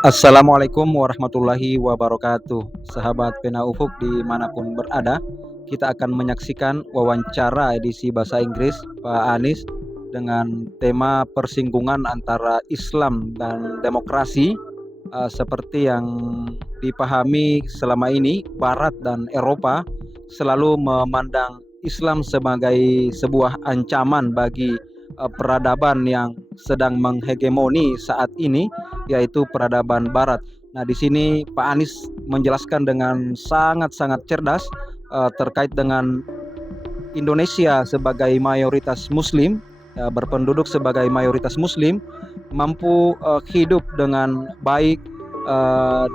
Assalamualaikum warahmatullahi wabarakatuh. Sahabat Pena Ufuk dimanapun berada, kita akan menyaksikan wawancara edisi bahasa Inggris Pak Anies dengan tema persinggungan antara Islam dan demokrasi. Seperti yang dipahami selama ini, Barat dan Eropa selalu memandang Islam sebagai sebuah ancaman bagi peradaban yang sedang menghegemoni saat ini, yaitu peradaban Barat. Nah, di sini Pak Anies menjelaskan dengan sangat-sangat cerdas terkait dengan Indonesia sebagai mayoritas Muslim, berpenduduk sebagai mayoritas Muslim, mampu hidup dengan baik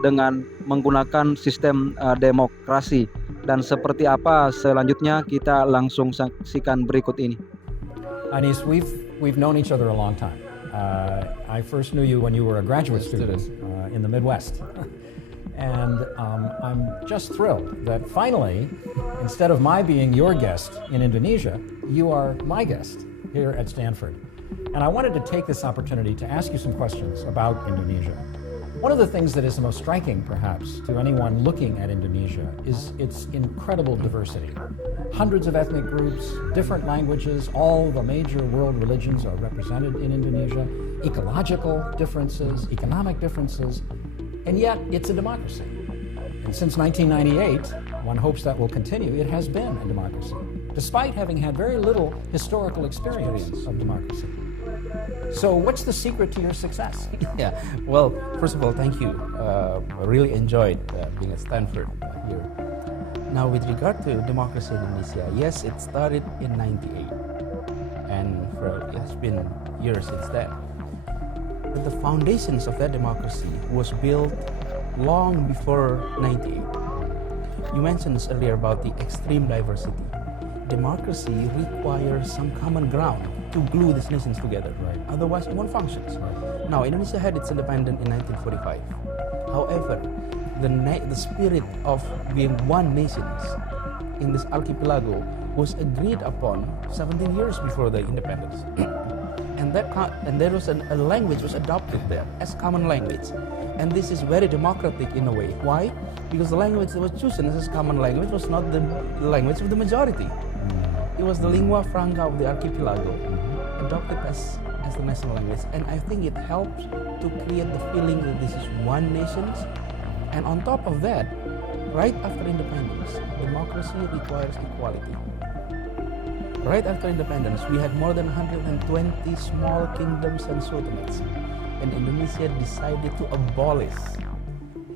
dengan menggunakan sistem demokrasi. Dan seperti apa selanjutnya, kita langsung saksikan berikut ini. Anis, we've known each other a long time. I first knew you when you were a graduate student in the Midwest. And I'm just thrilled that finally, instead of my being your guest in Indonesia, you are my guest here at Stanford. And I wanted to take this opportunity to ask you some questions about Indonesia. One of the things that is the most striking, perhaps, to anyone looking at Indonesia is its incredible diversity. Hundreds of ethnic groups, different languages, all the major world religions are represented in Indonesia, ecological differences, economic differences, and yet it's a democracy. And since 1998, one hopes that will continue, it has been a democracy, despite having had very little historical experience of democracy. So what's the secret to your success? Yeah, well, first of all, thank you. I really enjoyed being at Stanford here. Now, with regard to democracy in Indonesia, yes, it started in '98, and it has been years since then. But the foundations of that democracy was built long before '98. You mentioned earlier about the extreme diversity. Democracy requires some common ground to glue these nations together. Right. Otherwise, it won't function. Right. Now, Indonesia had its independence in 1945. However, the spirit of being one nation in this archipelago was agreed upon 17 years before the independence. and there was a language was adopted there as common language. And this is very democratic in a way. Why? Because the language that was chosen as common language was not the language of the majority. It was the lingua franca of the archipelago, adopted as the national language. And I think it helps to create the feeling that this is one nation. And on top of that, right after independence, democracy requires equality. Right after independence, we had more than 120 small kingdoms and sultanates. And Indonesia decided to abolish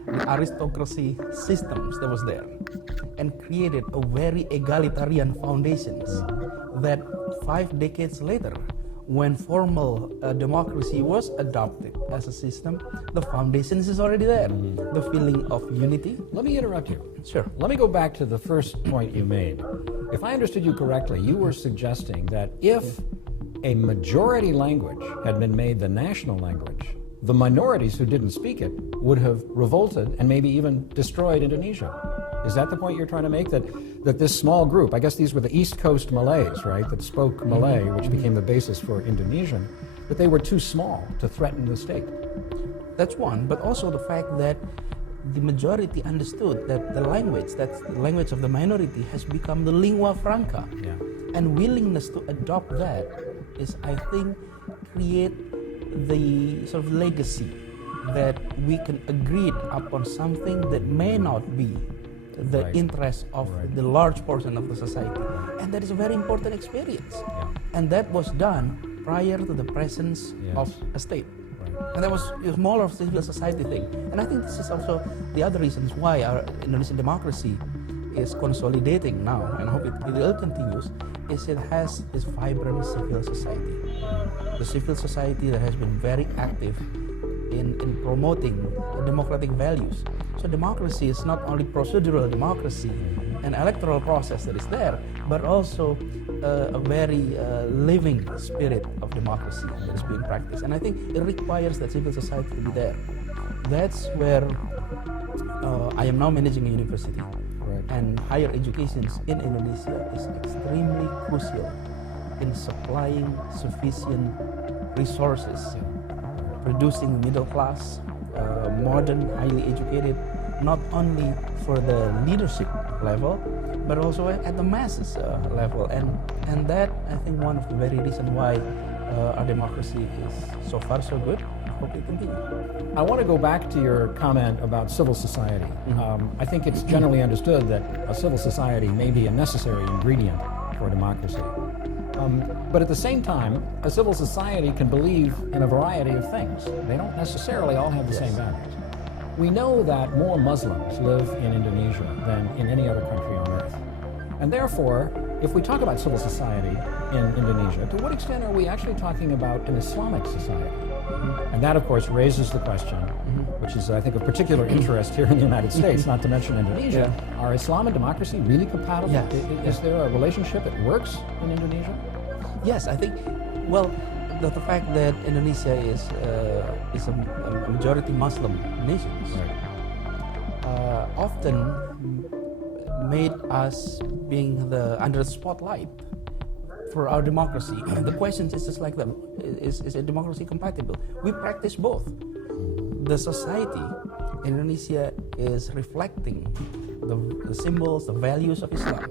the aristocracy systems that was there and created a very egalitarian foundations that 5 decades later, when formal democracy was adopted as a system, the foundations is already there. The feeling of unity. Let me interrupt you. Sure. Let me go back to the first point you made. If I understood you correctly, you were suggesting that if a majority language had been made the national language, the minorities who didn't speak it would have revolted and maybe even destroyed Indonesia. Is that the point you're trying to make? That this small group, I guess these were the East Coast Malays, right, that spoke Malay, which became the basis for Indonesian, that they were too small to threaten the state? That's one, but also the fact that the majority understood that the language, that's the language of the minority, has become the lingua franca. Yeah. And willingness to adopt that is, I think, create the sort of legacy that we can agree upon something that may not be the Right. interest of Right. the large portion of the society. And that is a very important experience. Yeah. And that was done prior to the presence Yes. of a state. Right. And that was more of a civil society thing. And I think this is also the other reasons why our Indonesian democracy is consolidating now, and I hope it will continue, is it has this vibrant civil society. The civil society that has been very active in promoting democratic values. So democracy is not only procedural democracy, an electoral process that is there, but also a very living spirit of democracy that is being practiced. And I think it requires that civil society to be there. That's where I am now managing a university. Right. And higher education in Indonesia is extremely crucial in supplying sufficient resources, producing middle class, modern, highly educated, not only for the leadership level, but also at the masses level. And that, I think, one of the very reasons why our democracy is so far so good. I hope it continues. I want to go back to your comment about civil society. I think it's generally understood that a civil society may be a necessary ingredient for democracy. But at the same time, a civil society can believe in a variety of things. They don't necessarily all have the same values. We know that more Muslims live in Indonesia than in any other country on earth. And therefore, if we talk about civil society in Indonesia, to what extent are we actually talking about an Islamic society? And that, of course, raises the question, which is, I think, of particular interest here in the United States, not to mention Indonesia. Are Islam and democracy really compatible? Yes. Is there a relationship that works in Indonesia? Yes, I think, well, the fact that Indonesia is a majority Muslim nation often made us being under the spotlight for our democracy. The question is just like them: is a democracy compatible? We practice both. The society in Indonesia is reflecting the symbols, the values of Islam.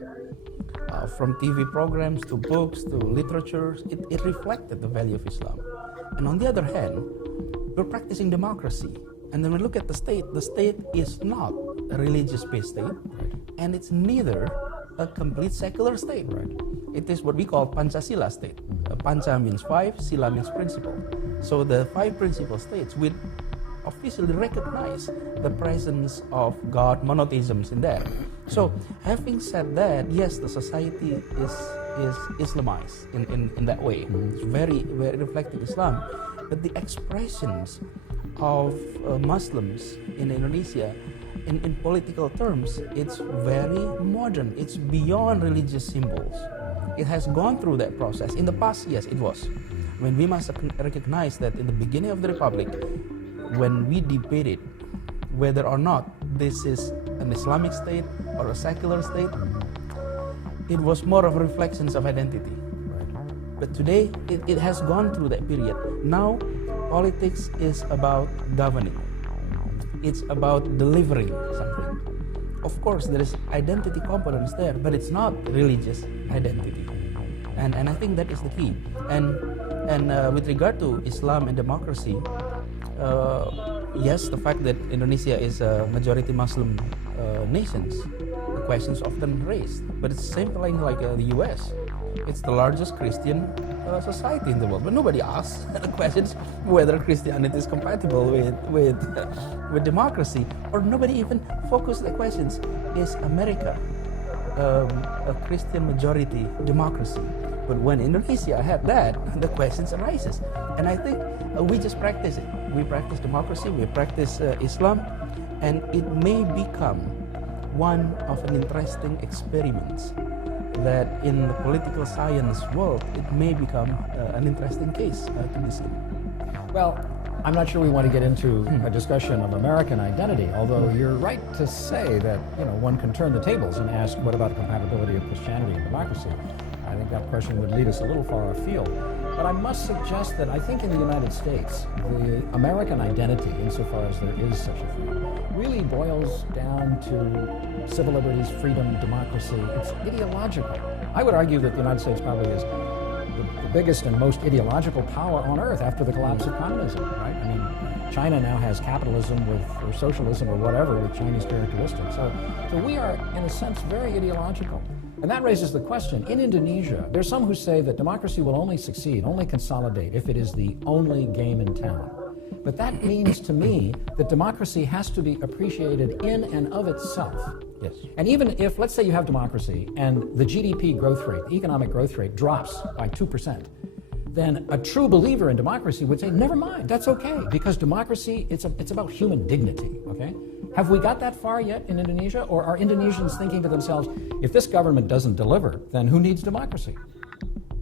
From TV programs to books to literature, it reflected the value of Islam. And on the other hand, we're practicing democracy. And then we look at the state is not a religious-based state, and it's neither a complete secular state. It is what we call Pancasila state. Panca means 5, Sila means principle. So the 5 principle states will officially recognize the presence of God, monotheisms in there. So having said that, yes, the society is Islamized in that way. It's very, very reflecting Islam. But the expressions of Muslims in Indonesia in political terms, it's very modern. It's beyond religious symbols. It has gone through that process. In the past, yes, it was. I mean, we must recognize that in the beginning of the Republic, when we debated whether or not this is an Islamic state or a secular state, it was more of reflections of identity. But today, it has gone through that period. Now, politics is about governing. It's about delivering something. Of course, there is identity components there, but it's not religious identity. And I think that is the key. And with regard to Islam and democracy, yes, the fact that Indonesia is a majority Muslim nation, the questions often raised. But it's the same thing like the US. It's the largest Christian society in the world, but nobody asks the questions whether Christianity is compatible with democracy, or nobody even focused the questions: is America a Christian majority democracy? But when Indonesia had that, the questions arises, and I think we just practice it. We practice democracy, we practice Islam, and it may become one of an interesting experiments that in the political science world, it may become an interesting case to be seen. Well, I'm not sure we want to get into a discussion of American identity, although you're right to say that one can turn the tables and ask, what about the compatibility of Christianity and democracy? I think that question would lead us a little far afield. But I must suggest that I think in the United States, the American identity, insofar as there is such a thing, really boils down to civil liberties, freedom, democracy. It's ideological. I would argue that the United States probably is the biggest and most ideological power on earth after the collapse of communism, right? I mean, China now has capitalism or socialism or whatever with Chinese characteristics. So we are, in a sense, very ideological. And that raises the question, in Indonesia, there's some who say that democracy will only succeed, only consolidate, if it is the only game in town. But that means to me that democracy has to be appreciated in and of itself. Yes. And even if, let's say you have democracy and the GDP growth rate, the economic growth rate drops by 2%, then a true believer in democracy would say, never mind, that's okay, because democracy, it's about human dignity, okay? Have we got that far yet in Indonesia? Or are Indonesians thinking to themselves, if this government doesn't deliver, then who needs democracy?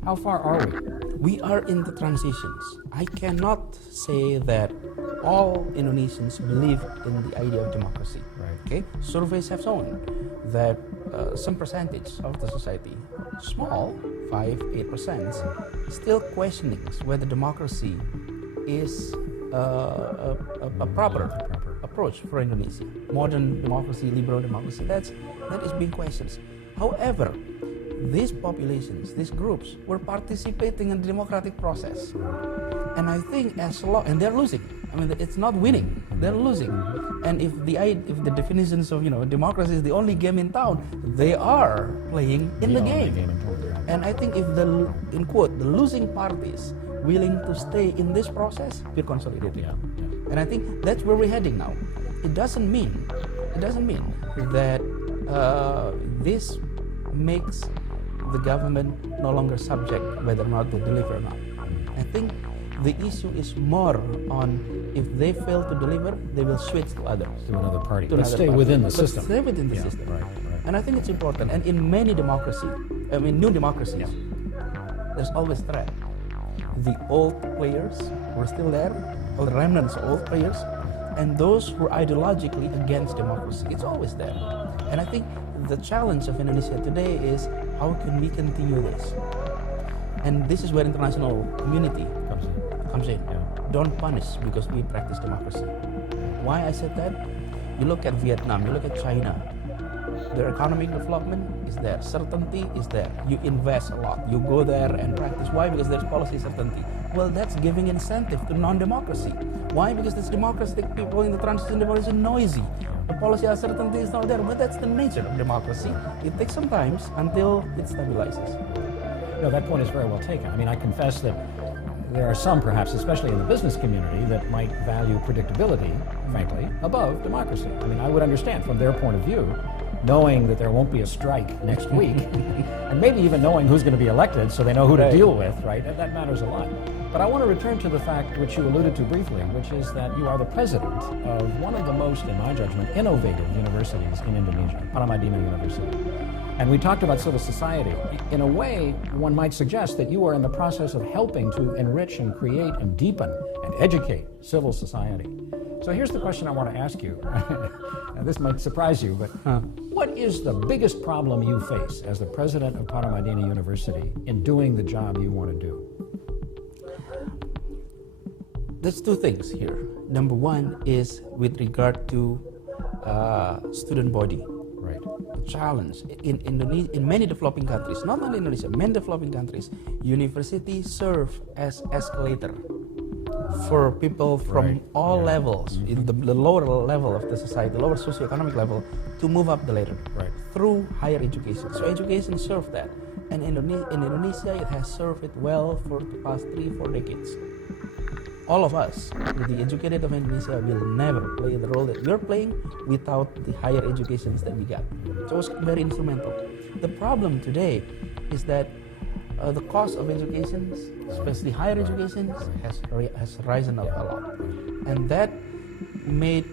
How far are we? We are in the transitions. I cannot say that all Indonesians believe in the idea of democracy. Right. Okay? Surveys have shown that some percentage of the society, small, 5-8%, still questioning whether democracy is a proper approach for Indonesia. Modern democracy, liberal democracy, that is being questioned. However, these populations, these groups, were participating in the democratic process, and I think and they're losing. I mean, it's not winning; they're losing. And if the definitions of democracy is the only game in town, they are playing in the game. And I think if the losing parties willing to stay in this process, we're consolidating. And I think that's where we're heading now. It doesn't mean that this makes the government no longer subject whether or not they deliver or not. I think the issue is more on if they fail to deliver, they will switch to others. To another party. But stay within the system. Stay within the system. Right. And I think it's important. And in many new democracies, there's always threat. The old players who are still there, all the remnants of old players, and those who are ideologically against democracy. It's always there. And I think the challenge of Indonesia today is how can we continue this? And this is where international community comes in. Don't punish because we practice democracy. Why I said that? You look at Vietnam, you look at China. Their economic development is there. Certainty is there. You invest a lot. You go there and practice. Why? Because there's policy certainty. Well, that's giving incentive to non-democracy. Why? Because there's democratic people in the transition democracy noisy. The policy uncertainty is not there. But that's the nature of democracy. It takes some time until it stabilizes. No, that point is very well taken. I mean, I confess that there are some, perhaps, especially in the business community, that might value predictability, frankly, above democracy. I mean, I would understand from their point of view, knowing that there won't be a strike next week, and maybe even knowing who's going to be elected so they know who to deal with, right? That matters a lot. But I want to return to the fact which you alluded to briefly, which is that you are the president of one of the most, in my judgment, innovative universities in Indonesia, Paramadina University. And we talked about civil society. In a way, one might suggest that you are in the process of helping to enrich and create and deepen and educate civil society. So here's the question I want to ask you. Now, this might surprise you, but what is the biggest problem you face as the president of Paramadina University in doing the job you want to do? There's two things here. Number one is with regard to student body. Right. The challenge in Indonesia, in many developing countries, not only Indonesia, many developing countries, universities serve as escalator for people from all levels, in the lower level of the society, the lower socioeconomic level, to move up the ladder through higher education. So education served that, and in Indonesia it has served it well for the past 3-4 decades. All of us, the educated of Indonesia, will never play the role that we're playing without the higher educations that we got. So it's very instrumental. The problem today is that the cost of education, especially higher education, has risen up a lot, and that made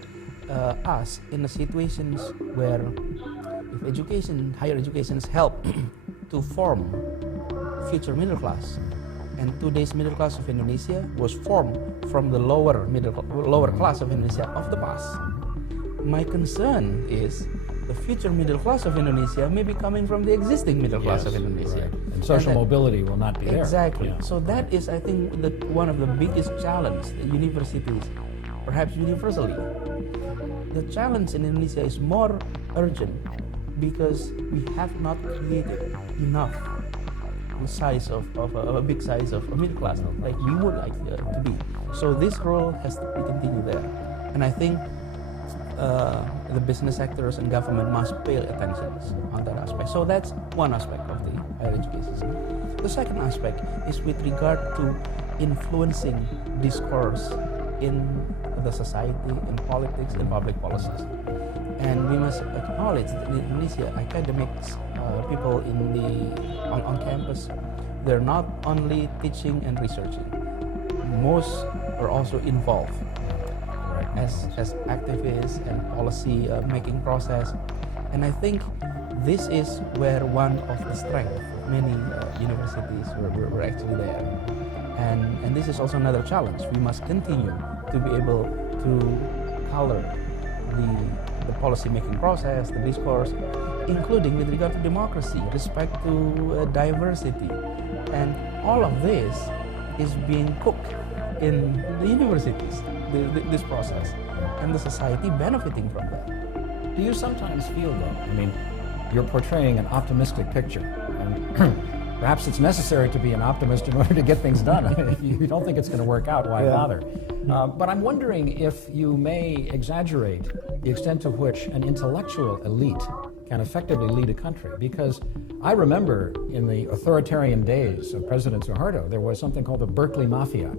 us in a situations where if higher educations help to form future middle class, and today's middle class of Indonesia was formed from the lower class of Indonesia of the past. My concern is the future middle class of Indonesia may be coming from the existing middle class of Indonesia. Right. And social mobility will not be there. Exactly. Yeah. So that is, I think, one of the biggest challenges that universities, perhaps universally. The challenge in Indonesia is more urgent because we have not created enough size of a big size of a middle class like we would like to be. So this role has to continue there, and I think the business sectors and government must pay attention on that aspect. So that's one aspect of the higher education. The second aspect is with regard to influencing discourse in the society, in politics, in public policies. And we must acknowledge that in Indonesia, academics, people on campus, they're not only teaching and researching. Most are also involved as activists and policy making process. And I think this is where one of the strengths of many universities were actually there. And this is also another challenge. We must continue to be able to color the policy making process, the discourse, including with regard to democracy, respect to diversity. And all of this is being cooked in the universities, this process, and the society benefiting from that. Do you sometimes feel, though, I mean, you're portraying an optimistic picture, and perhaps it's necessary to be an optimist in order to get things done. If you don't think it's going to work out, why bother? But I'm wondering if you may exaggerate the extent to which an intellectual elite can effectively lead a country. Because I remember in the authoritarian days of President Suharto, there was something called the Berkeley Mafia.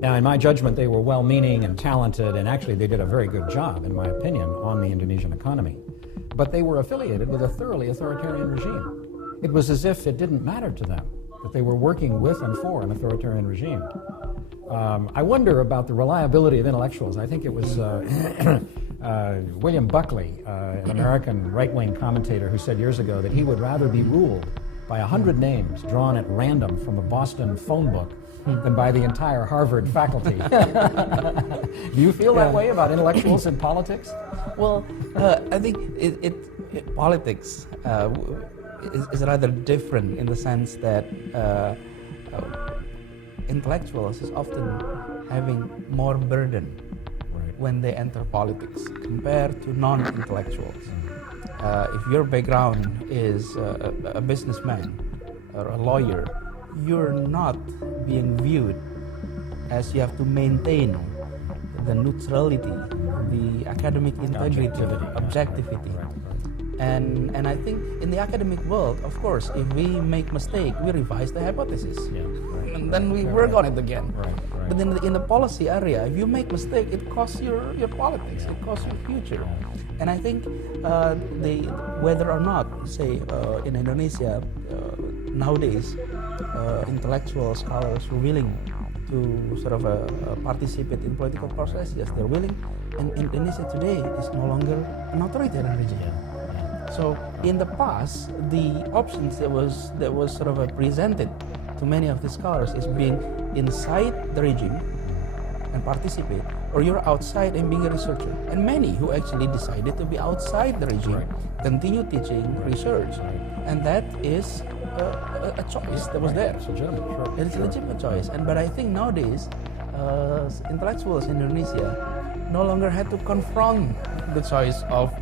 Now, in my judgment, they were well-meaning and talented, and actually they did a very good job, in my opinion, on the Indonesian economy. But they were affiliated with a thoroughly authoritarian regime. It was as if it didn't matter to them that they were working with and for an authoritarian regime. I wonder about the reliability of intellectuals. I think it was William Buckley, an American right-wing commentator, who said years ago that he would rather be ruled by 100 names drawn at random from a Boston phone book than by the entire Harvard faculty. Do you feel that way about intellectuals in politics? Well, I think politics is rather different in the sense that intellectuals is often having more burden when they enter politics compared to non-intellectuals. If your background is a businessman or a lawyer, you're not being viewed as you have to maintain the neutrality, the academic integrity, objectivity. And I think in the academic world, of course, if we make mistake, we revise the hypothesis. And then we work on it again. But then in the policy area, if you make mistake, it costs your politics, it costs your future. And I think whether or not, say, in Indonesia, nowadays, intellectual scholars are willing to sort of participate in political process, yes, they're willing. And Indonesia today is no longer an authoritarian regime. So in the past, the options that was sort of presented to many of the scholars is being inside the regime and participate, or you're outside and being a researcher. And many who actually decided to be outside the regime continue teaching research, and that is a choice that was there. It's legitimate, sure. It's a legitimate choice. But I think nowadays, intellectuals in Indonesia no longer had to confront the choice of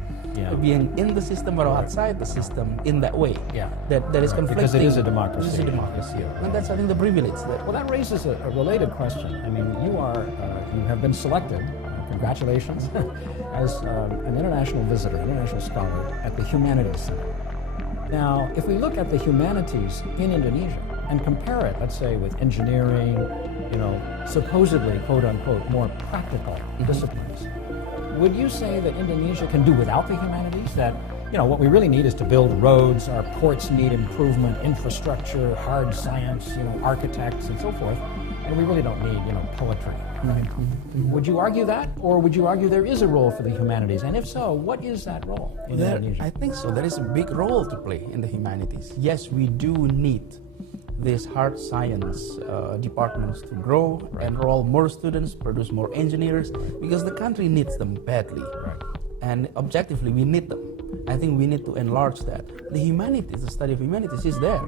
being in the system or outside the system in that way. That is conflicting. Because it is a democracy. It is a democracy. And that's, I think, the privilege. Well, that raises a related question. I mean, you have been selected, congratulations, as an international visitor, international scholar at the Humanities Center. Now, if we look at the humanities in Indonesia and compare it, let's say, with engineering, supposedly, quote unquote, more practical disciplines, would you say that Indonesia can do without the humanities? That, what we really need is to build roads, our ports need improvement, infrastructure, hard science, architects and so forth, and we really don't need, poetry. Right? Would you argue that? Or would you argue there is a role for the humanities? And if so, what is that role in Indonesia? I think so. There is a big role to play in the humanities. Yes, we do need these hard science departments to grow, enroll more students, produce more engineers, because the country needs them badly. And objectively, we need them. I think we need to enlarge that. The humanities, the study of humanities is there.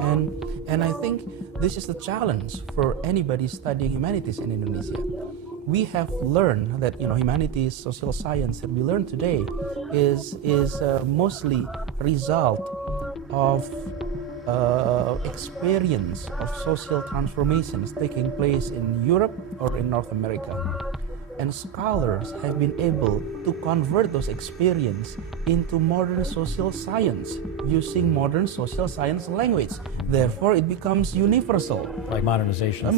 And I think this is the challenge for anybody studying humanities in Indonesia. We have learned that humanities, social science that we learn today is mostly result of experience of social transformations taking place in Europe or in North America. And scholars have been able to convert those experiences into modern social science using modern social science language. Therefore, it becomes universal. Like modernization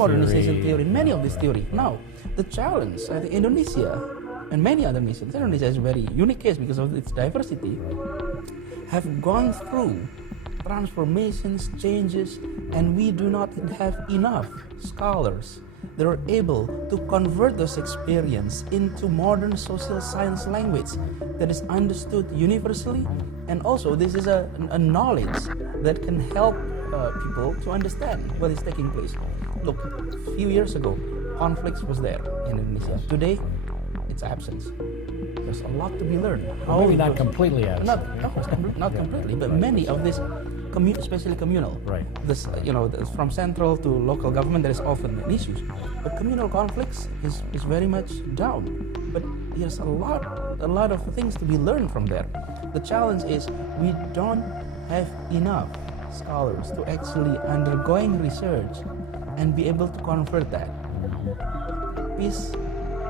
theory, many of this theory. Now, the challenge, I think Indonesia and many other nations, Indonesia is a very unique case because of its diversity, have gone through transformations, changes, and we do not have enough scholars that are able to convert those experiences into modern social science language that is understood universally, and also this is a knowledge that can help people to understand what is taking place. Look, a few years ago, conflicts was there in Indonesia. Today, it's absence. There's a lot to be learned. Maybe not completely absent. Not completely, but many of these especially communal. Right. This, from central to local government, there is often issues, but communal conflicts is very much down. But there's a lot of things to be learned from there. The challenge is we don't have enough scholars to actually undergoing research and be able to convert that peace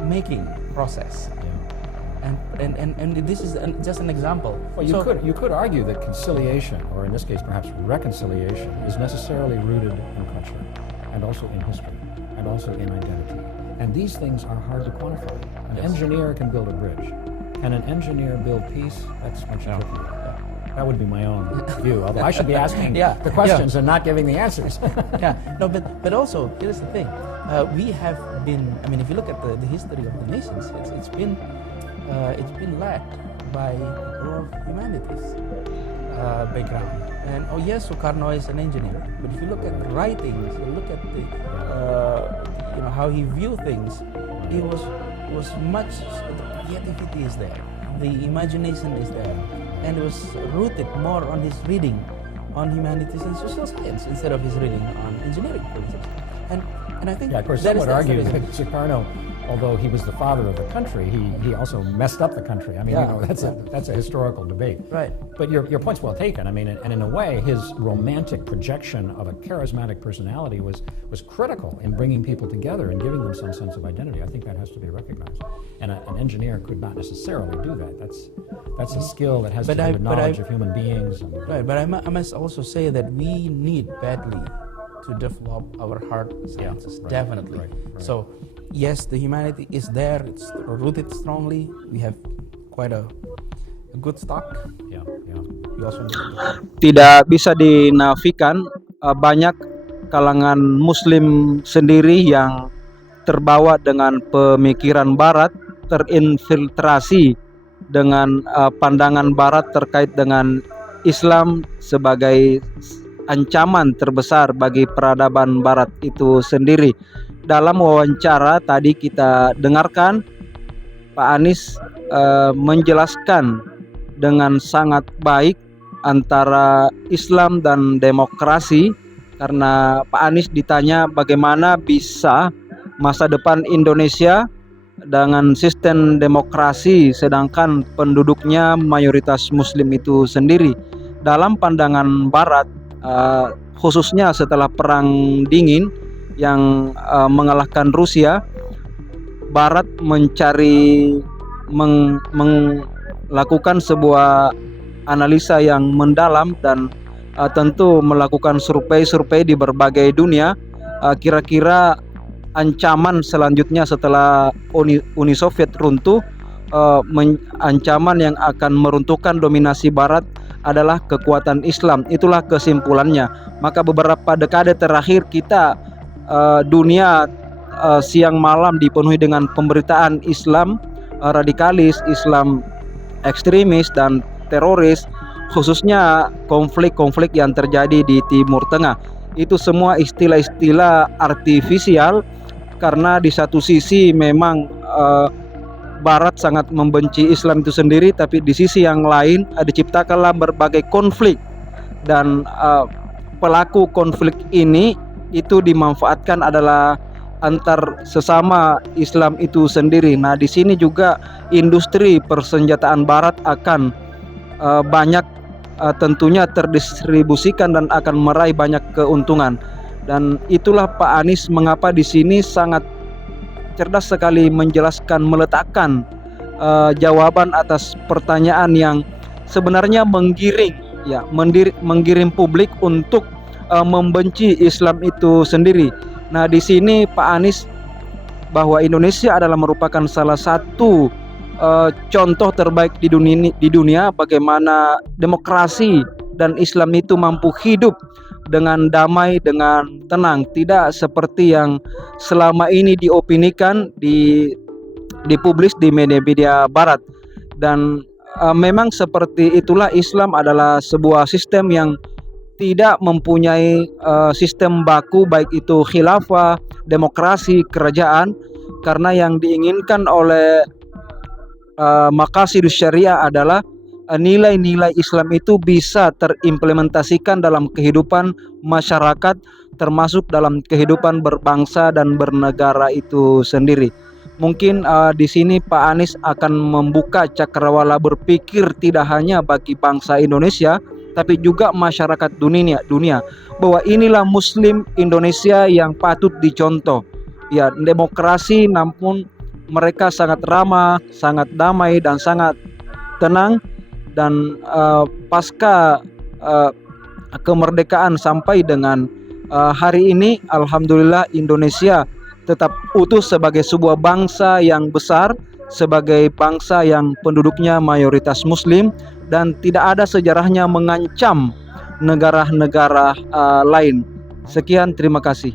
making process. And this is just an example. Well, you could argue that conciliation, or in this case perhaps reconciliation, is necessarily rooted in culture, and also in history, and also in identity. And these things are hard to quantify. An engineer can build a bridge. Can an engineer build peace? That's much trickier. That would be my own view, although I should be asking the questions and not giving the answers. But also, here's the thing. We have been, if you look at the history of the nations, it's been led by a lot of humanities background. And Sukarno is an engineer, but if you look at the writings, you look at the how he viewed things, it was much, the creativity is there, the imagination is there, and it was rooted more on his reading on humanities and social science instead of his reading on engineering, for instance. And I think of course, some would argue that Sukarno, although he was the father of the country, he also messed up the country. That's a historical debate. Right. But your point's well taken. And in a way, his romantic projection of a charismatic personality was critical in bringing people together and giving them some sense of identity. I think that has to be recognized. And an engineer could not necessarily do that. That's a skill that has to do with knowledge of human beings. Right. But I must also say that we need badly to develop our hard sciences, definitely. Right. So, yes, the humanity is there, it's rooted strongly, we have quite a good stock. We also Tidak bisa dinafikan banyak kalangan muslim sendiri yang terbawa dengan pemikiran barat, terinfiltrasi dengan pandangan barat terkait dengan Islam sebagai ancaman terbesar bagi peradaban barat itu sendiri. Dalam wawancara tadi kita dengarkan Pak Anies menjelaskan dengan sangat baik antara Islam dan demokrasi, karena Pak Anies ditanya bagaimana bisa masa depan Indonesia dengan sistem demokrasi sedangkan penduduknya mayoritas muslim itu sendiri. Dalam pandangan barat, khususnya setelah perang dingin yang mengalahkan Rusia, barat melakukan sebuah analisa yang mendalam dan tentu melakukan survei di berbagai dunia. Kira-kira ancaman selanjutnya setelah Uni Soviet runtuh, ancaman yang akan meruntuhkan dominasi barat adalah kekuatan Islam. Itulah kesimpulannya. Maka beberapa dekade terakhir kita dunia siang malam dipenuhi dengan pemberitaan Islam radikalis, Islam ekstremis dan teroris, khususnya konflik-konflik yang terjadi di Timur Tengah. Itu semua istilah-istilah artifisial, karena di satu sisi memang Barat sangat membenci Islam itu sendiri, tapi di sisi yang lain diciptakanlah berbagai konflik, dan pelaku konflik ini itu dimanfaatkan adalah antar sesama Islam itu sendiri. Nah, di sini juga industri persenjataan Barat akan banyak tentunya terdistribusikan dan akan meraih banyak keuntungan. Dan itulah Pak Anies mengapa di sini sangat cerdas sekali menjelaskan, meletakkan jawaban atas pertanyaan yang sebenarnya menggiring publik untuk membenci Islam itu sendiri. Nah, di sini Pak Anies bahwa Indonesia adalah merupakan salah satu contoh terbaik di dunia bagaimana demokrasi dan Islam itu mampu hidup dengan damai, dengan tenang, tidak seperti yang selama ini diopinikan, dipublis di media-media Barat. Dan memang seperti itulah Islam adalah sebuah sistem yang tidak mempunyai sistem baku, baik itu khilafah, demokrasi, kerajaan, karena yang diinginkan oleh maqasidus syariah adalah nilai-nilai Islam itu bisa terimplementasikan dalam kehidupan masyarakat, termasuk dalam kehidupan berbangsa dan bernegara itu sendiri. Mungkin di sini Pak Anies akan membuka cakrawala berpikir tidak hanya bagi bangsa Indonesia, tapi juga masyarakat dunia bahwa inilah Muslim Indonesia yang patut dicontoh. Ya, demokrasi namun mereka sangat ramah, sangat damai dan sangat tenang. Dan pasca kemerdekaan sampai dengan hari ini, alhamdulillah Indonesia tetap utuh sebagai sebuah bangsa yang besar, sebagai bangsa yang penduduknya mayoritas Muslim dan tidak ada sejarahnya mengancam negara-negara lain. Sekian, terima kasih.